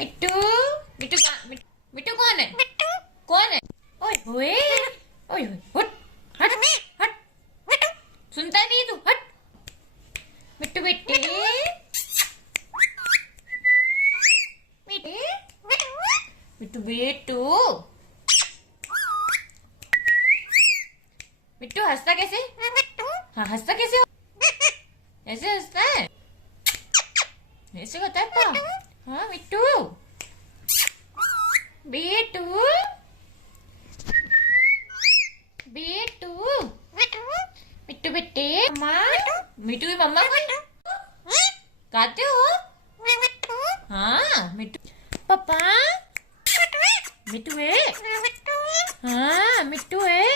मिट्टू मिट्टू मिट्टू कौन है? कौन है? ओए होए ओए होए हट हट हट सुनता नहीं तू हट मिट्टू बेटे मिट्टू बेटू मिट्टू हंसता कैसे? हाँ हंसता कैसे हो? ऐसे हंसता है ऐसे होता है पा हाँ मिट्टू बेटू बेटू मिट्टू बेटे मम्मा मिट्टू की मम्मा गाते हो? हाँ मिट्टू पापा मिट्टू है हाँ मिट्टू है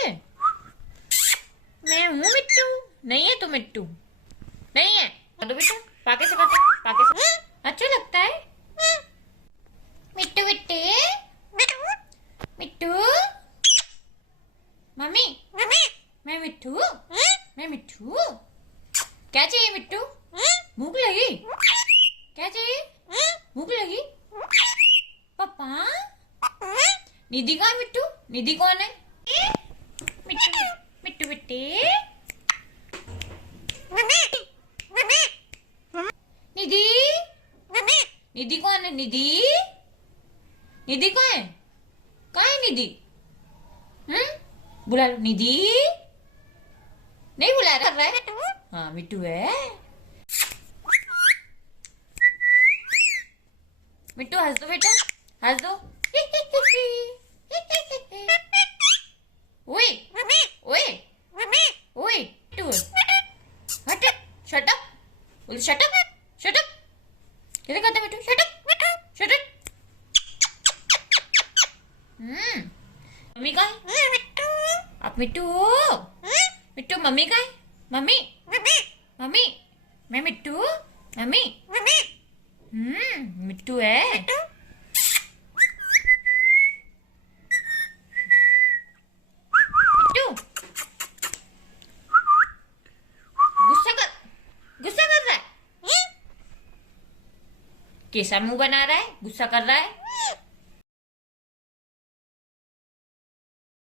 मैं हूँ मिट्टू नहीं है तो मिट्टू नहीं है तो बेटा पाके से करते पाके से अच्छा लगता है मिट्टू बेटे मिट्टू मम्मी मैं मिट्टू मैं मिट्टू क्या चाहिए मिट्टू भूख लगी क्या चाहिए भूख लगी पापा निधि कौन मिट्टू निधि कौन है मिट्टू मिट्टू बेटे निधि निधि कौन है निधि निधि कौन है निधि बुला लो निधि नहीं बुला रहा है हाँ मिट्टू है मिट्टू हंस दो बेटा हंस दो ओए ओए ओए मिट्टू हट शट अप बोल शट अप कैसे कहते Mittu shut up shut up mummy का है आप मिट्टू हो मिट्टू मम्मी का है मम्मी मम्मी मैं मिट्टू मम्मी मिट्टू है मिट्टू गुस्सा कर रहा है कैसा मुंह बना रहा है गुस्सा कर रहा है